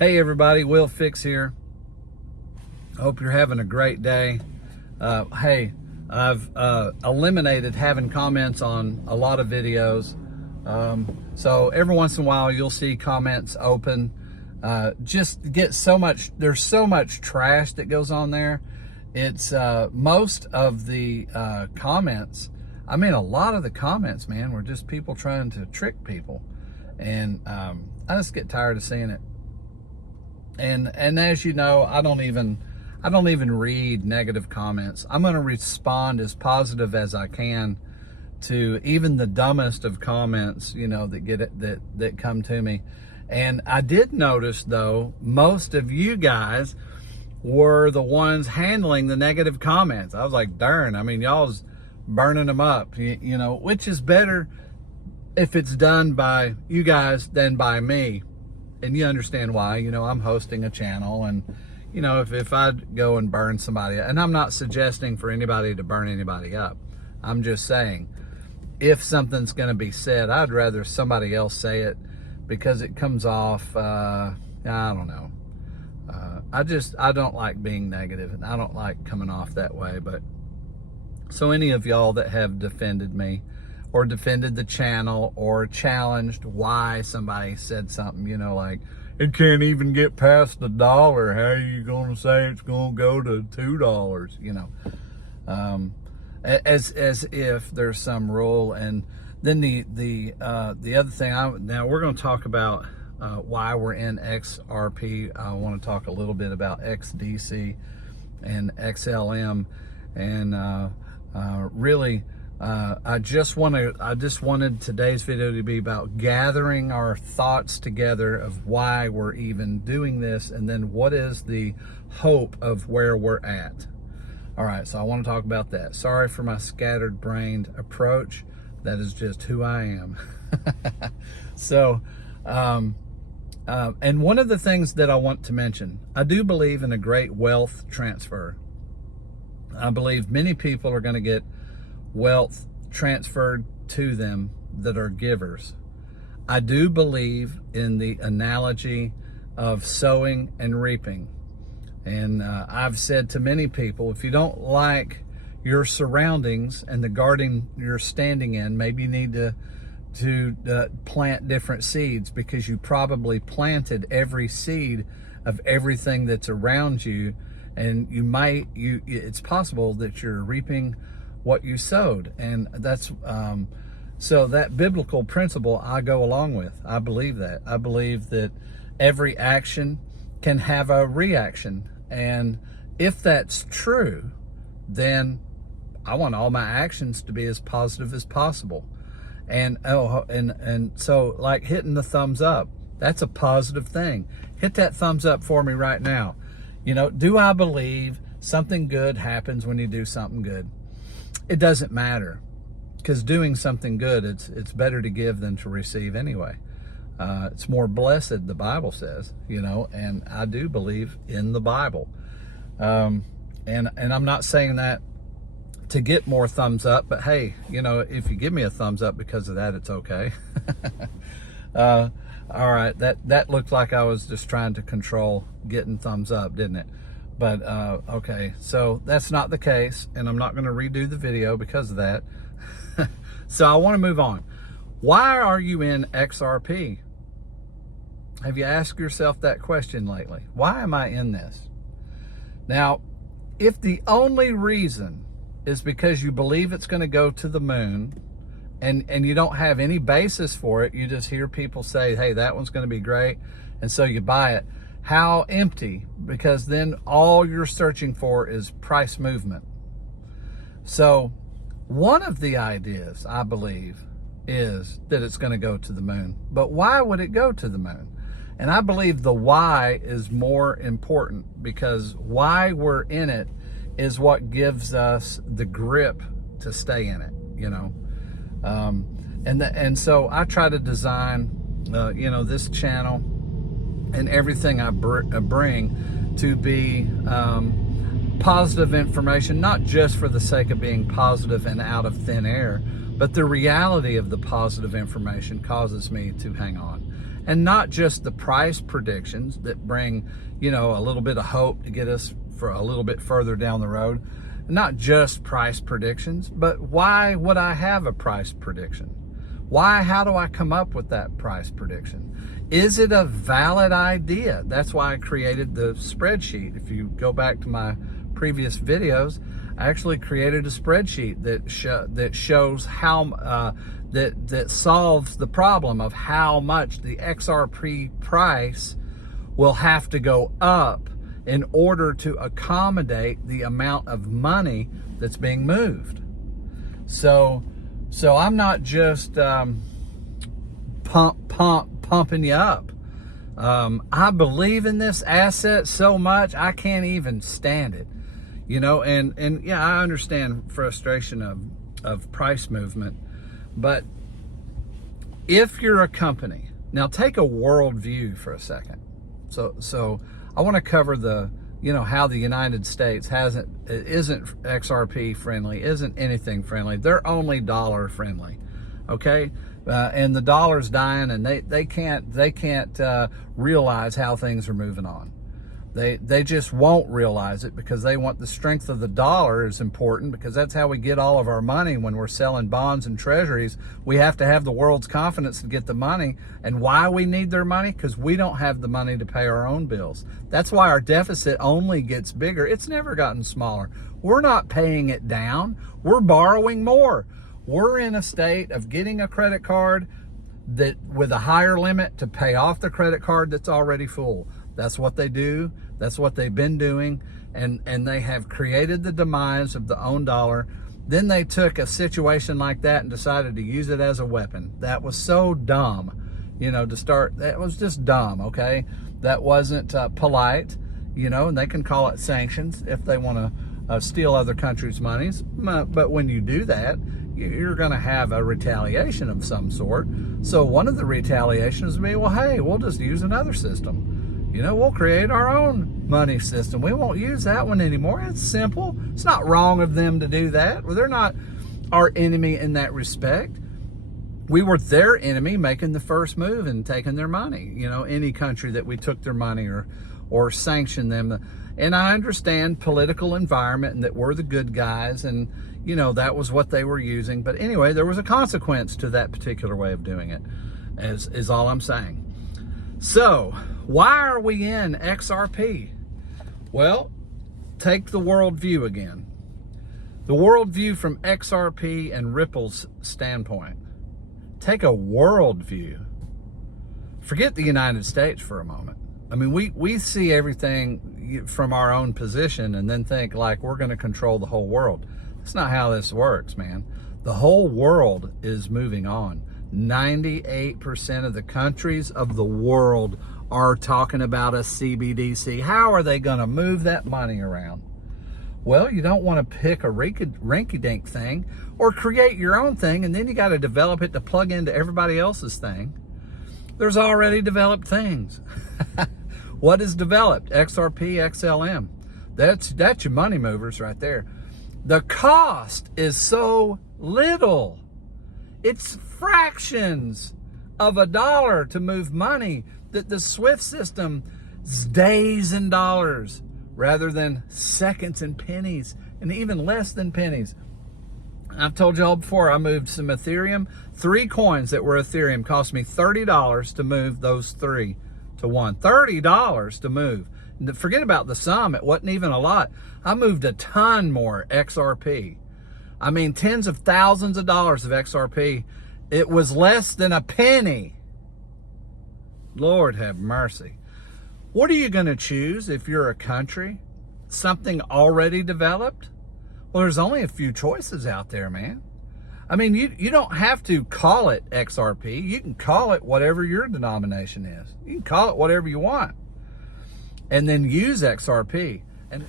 Hey everybody, Will Fix here. Hope you're having a great day. Hey, I've eliminated having comments on a lot of videos. So every once in a while you'll see comments open. Just get so much, there's so much trash that goes on there. It's most of the comments, I mean a lot of the comments, man, were just people trying to trick people. And I just get tired of seeing it. And as you know, I don't even read negative comments. I'm going to respond as positive as I can to even the dumbest of comments, you know, that come to me. And I did notice though, most of you guys were the ones handling the negative comments. I was like, darn, I mean, y'all's burning them up, you know, which is better if it's done by you guys than by me. And you understand why. You know, I'm hosting a channel, and you know, if I'd go and burn somebody, and I'm not suggesting for anybody to burn anybody up, I'm just saying if something's going to be said, I'd rather somebody else say it, because it comes off I don't know, I don't like being negative, and I don't like coming off that way. But so any of y'all that have defended me or defended the channel or challenged why somebody said something, you know, like, it can't even get past $1. How are you going to say it's going to go to $2? You know, as if there's some rule. And then the other thing, now we're going to talk about why we're in XRP. I want to talk a little bit about XDC and XLM, and really. I just wanted today's video to be about gathering our thoughts together of why we're even doing this, and then what is the hope of where we're at. All right, so I want to talk about that. Sorry for my scattered brained approach. That is just who I am. So, and one of the things that I want to mention, I do believe in a great wealth transfer. I believe many people are going to get wealth transferred to them that are givers. I do believe in the analogy of sowing and reaping. And I've said to many people, if you don't like your surroundings and the garden you're standing in, maybe you need to plant different seeds, because you probably planted every seed of everything that's around you, and it's possible that you're reaping what you sowed. And that's so that biblical principle I go along with. I believe that. I believe that every action can have a reaction, and if that's true, then I want all my actions to be as positive as possible. And so, like hitting the thumbs up, that's a positive thing. Hit that thumbs up for me right now. You know, do I believe something good happens when you do something good? It doesn't matter, because doing something good, it's better to give than to receive anyway. It's more blessed, the Bible says, you know, and I do believe in the Bible. And I'm not saying that to get more thumbs up, but hey, you know, if you give me a thumbs up because of that, it's okay. All right, that looked like I was just trying to control getting thumbs up, didn't it? But, okay, so that's not the case, and I'm not going to redo the video because of that. So I want to move on. Why are you in XRP? Have you asked yourself that question lately? Why am I in this? Now, if the only reason is because you believe it's going to go to the moon, and you don't have any basis for it, you just hear people say, hey, that one's going to be great, and so you buy it. How empty, because then all you're searching for is price movement. So one of the ideas, I believe, is that it's going to go to the moon. But why would it go to the moon? And I believe the why is more important, because why we're in it is what gives us the grip to stay in it, you know. And so I try to design, you know, this channel and everything I bring to be positive information, not just for the sake of being positive and out of thin air, but the reality of the positive information causes me to hang on. and not just the price predictions that bring, you know, a little bit of hope to get us for a little bit further down the road. Not just price predictions, but why would I have a price prediction? Why? How do I come up with that price prediction? Is it a valid idea? That's why I created the spreadsheet. If you go back to my previous videos, I actually created a spreadsheet that shows how that solves the problem of how much the XRP price will have to go up in order to accommodate the amount of money that's being moved. So I'm not just pumping you up. I believe in this asset so much I can't even stand it. You know, and yeah, I understand frustration of price movement, but if you're a company, now take a world view for a second. So I want to cover the, you know, how the United States isn't XRP friendly, isn't anything friendly. They're only dollar friendly, okay? And the dollar's dying, and they can't realize how things are moving on. They just won't realize it because they want the strength of the dollar is important, because that's how we get all of our money when we're selling bonds and treasuries. We have to have the world's confidence to get the money. And why we need their money? Because we don't have the money to pay our own bills. That's why our deficit only gets bigger. It's never gotten smaller. We're not paying it down. We're borrowing more. We're in a state of getting a credit card that with a higher limit to pay off the credit card that's already full. That's what they do. That's what they've been doing. And they have created the demise of the own dollar. Then they took a situation like that and decided to use it as a weapon. That was so dumb, you know, to start. That was just dumb, okay? That wasn't polite, you know, and they can call it sanctions if they want to steal other countries' monies. But when you do that, you're going to have a retaliation of some sort. So one of the retaliations would be, well, hey, we'll just use another system. You know, we'll create our own money system. We won't use that one anymore. It's simple. It's not wrong of them to do that. Well, they're not our enemy in that respect. We were their enemy making the first move and taking their money. You know, any country that we took their money or sanctioned them. And I understand political environment and that we're the good guys, and, you know, that was what they were using. But anyway, there was a consequence to that particular way of doing it, is all I'm saying. So, why are we in XRP? Well, take the worldview again. The worldview from XRP and Ripple's standpoint. Take a worldview. Forget the United States for a moment. I mean, we see everything from our own position and then think like we're going to control the whole world. That's not how this works, man. The whole world is moving on. 98% of the countries of the world are talking about a CBDC. How are they going to move that money around? Well, you don't want to pick a rinky-dink thing or create your own thing, and then you got to develop it to plug into everybody else's thing. There's already developed things. What is developed? XRP XLM. That's your money movers right there. The cost is so little. It's fractions of a dollar to move money, that the SWIFT system is days and dollars rather than seconds and pennies, and even less than pennies. I've told y'all before, I moved some Ethereum. 3 coins that were Ethereum cost me $30 to move those 3 to 1. $30 to move. Forget about the sum. It wasn't even a lot. I moved a ton more XRP. I mean, tens of thousands of dollars of XRP. It was less than a penny. Lord have mercy. What are you going to choose if you're a country? Something already developed? Well, there's only a few choices out there, man. I mean, you don't have to call it XRP. You can call it whatever your denomination is. You can call it whatever you want. And then use XRP. And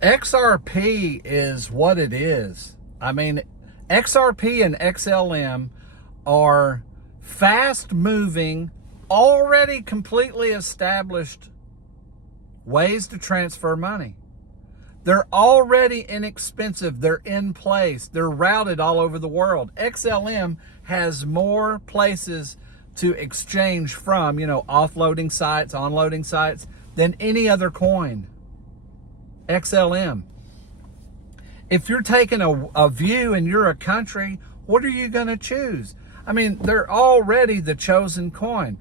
XRP is what it is. I mean, XRP and XLM are fast-moving, already completely established ways to transfer money. They're already inexpensive. They're in place. They're routed all over the world. XLM has more places to exchange from, offloading sites, onloading sites, than any other coin. XLM. If you're taking a view and you're a country, what are you going to choose? I mean, they're already the chosen coin.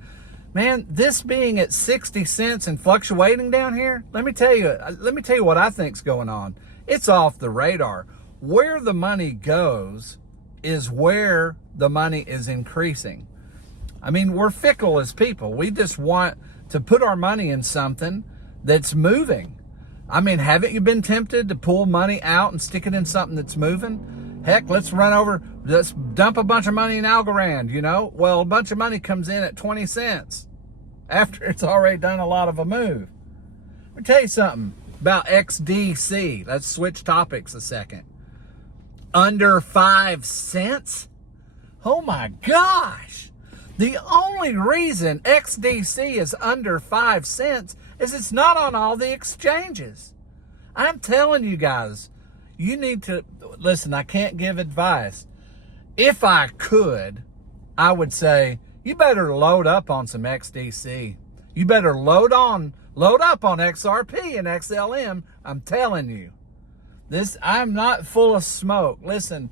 Man, this being at 60 cents and fluctuating down here, let me tell you what I think's going on. It's off the radar. Where the money goes is where the money is increasing. I mean, we're fickle as people. We just want to put our money in something that's moving. I mean, haven't you been tempted to pull money out and stick it in something that's moving? Heck, let's dump a bunch of money in Algorand, Well, a bunch of money comes in at 20 cents after it's already done a lot of a move. Let me tell you something about XDC. Let's switch topics a second. Under 5 cents? Oh my gosh. The only reason XDC is under 5 cents is it's not on all the exchanges. I'm telling you guys, you need to, listen, I can't give advice. If I could, I would say, you better load up on some XDC. You better load up on XRP and XLM. I'm telling you. I'm not full of smoke. Listen,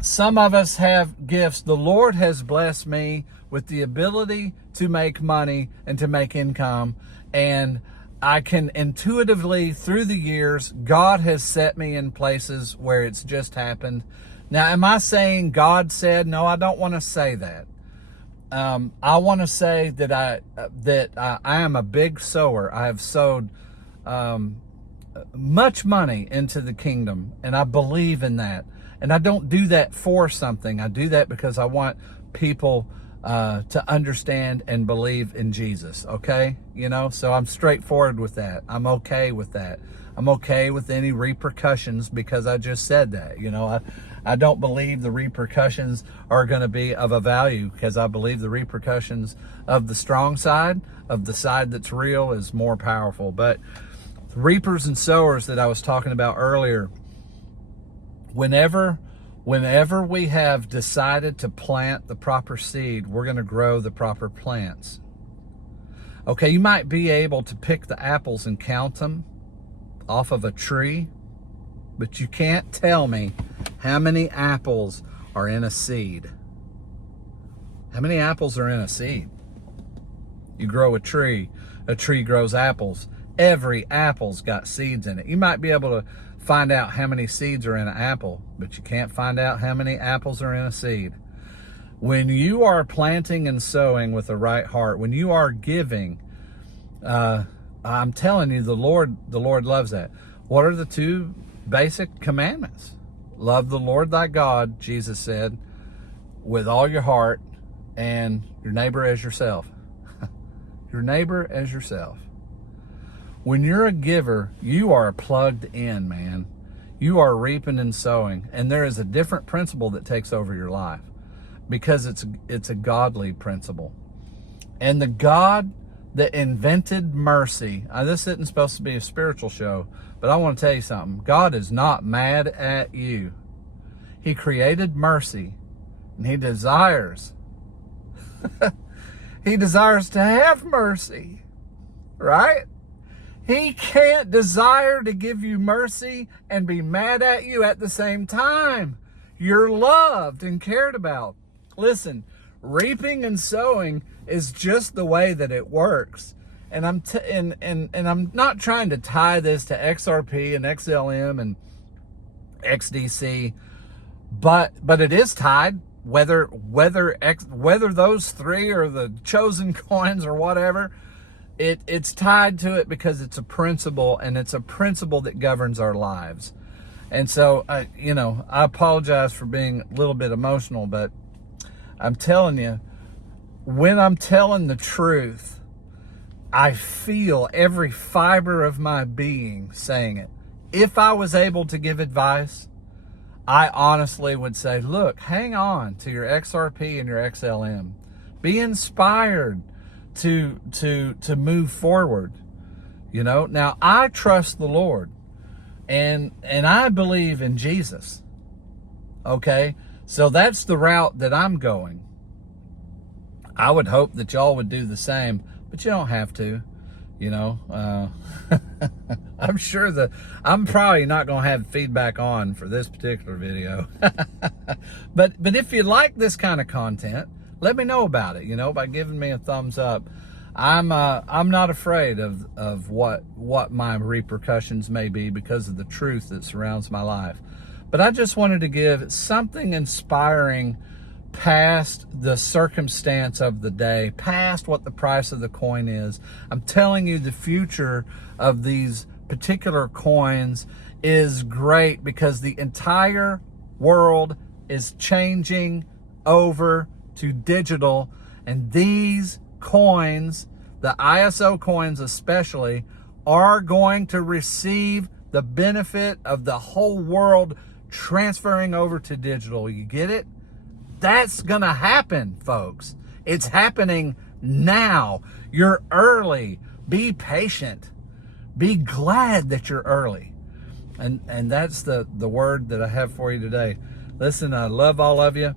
some of us have gifts. The Lord has blessed me with the ability to make money and to make income. And I can intuitively, through the years, God has set me in places where it's just happened. Now, am I saying God said? No, I don't want to say that. I want to say that I am a big sower. I have sowed much money into the kingdom, and I believe in that. And I don't do that for something. I do that because I want people to understand and believe in Jesus, okay? So I'm straightforward with that. I'm okay with that. I'm okay with any repercussions because I just said that. I don't believe the repercussions are going to be of a value because I believe the repercussions of the strong side, of the side that's real, is more powerful. But reapers and sowers that I was talking about earlier, whenever we have decided to plant the proper seed, we're going to grow the proper plants. Okay, you might be able to pick the apples and count them off of a tree, but you can't tell me how many apples are in a seed. How many apples are in a seed? You grow a tree grows apples. Every apple's got seeds in it. You might be able to find out how many seeds are in an apple, but you can't find out how many apples are in a seed. When you are planting and sowing with the right heart, when you are giving, I'm telling you, the Lord loves that. What are the two basic commandments? Love the Lord thy God, Jesus said, with all your heart, and your neighbor as yourself. Your neighbor as yourself. When you're a giver, you are plugged in, man. You are reaping and sowing, and there is a different principle that takes over your life because it's a godly principle. And the God that invented mercy, this isn't supposed to be a spiritual show, but I want to tell you something. God is not mad at you. He created mercy, and he desires to have mercy, right? He can't desire to give you mercy and be mad at you at the same time. You're loved and cared about. Listen, reaping and sowing is just the way that it works. And I'm not trying to tie this to XRP and XLM and XDC, but it is tied. Whether those three are the chosen coins or whatever, it's tied to it because it's a principle, and it's a principle that governs our lives. And so, I apologize for being a little bit emotional, but I'm telling you, when I'm telling the truth, I feel every fiber of my being saying it. If I was able to give advice, I honestly would say, look, hang on to your XRP and your XLM. Be inspired to move forward. Now I trust the Lord and I believe in Jesus. Okay? So that's the route that I'm going. I would hope that y'all would do the same, but you don't have to, you know. I'm sure that I'm probably not going to have feedback on for this particular video. but if you like this kind of content, let me know about it, you know, by giving me a thumbs up. I'm not afraid of what my repercussions may be because of the truth that surrounds my life. But I just wanted to give something inspiring past the circumstance of the day, past what the price of the coin is. I'm telling you, the future of these particular coins is great because the entire world is changing over to digital, and these coins, the ISO coins especially, are going to receive the benefit of the whole world transferring over to digital. You get it? That's gonna happen, folks. It's happening now. You're early. Be patient. Be glad that you're early. And that's the word that I have for you today. Listen, I love all of you.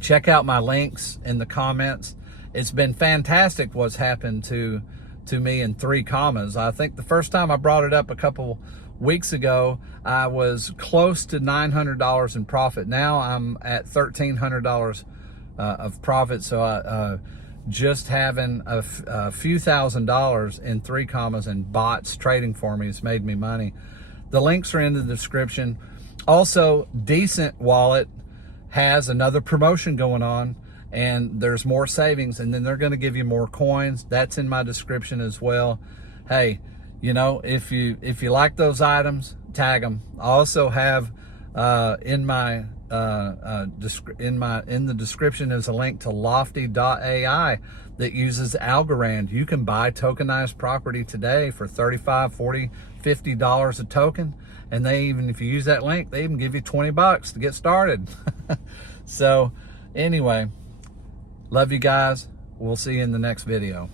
Check out my links in the comments. It's been fantastic what's happened to me in 3 commas. I think the first time I brought it up a couple weeks ago, I was close to $900 in profit. Now I'm at $1,300 of profit. So just having a few $1,000s in 3 commas and bots trading for me has made me money. The links are in the description. Also, Decent Wallet has another promotion going on, and there's more savings, and then they're going to give you more coins. That's in my description as well. Hey, you know, if you like those items, tag them. I also have in the description is a link to lofty.ai that uses Algorand. You can buy tokenized property today for $35, $40, $50 a token, and they even, if you use that link, they even give you $20 to get started. So anyway, love you guys. We'll see you in the next video.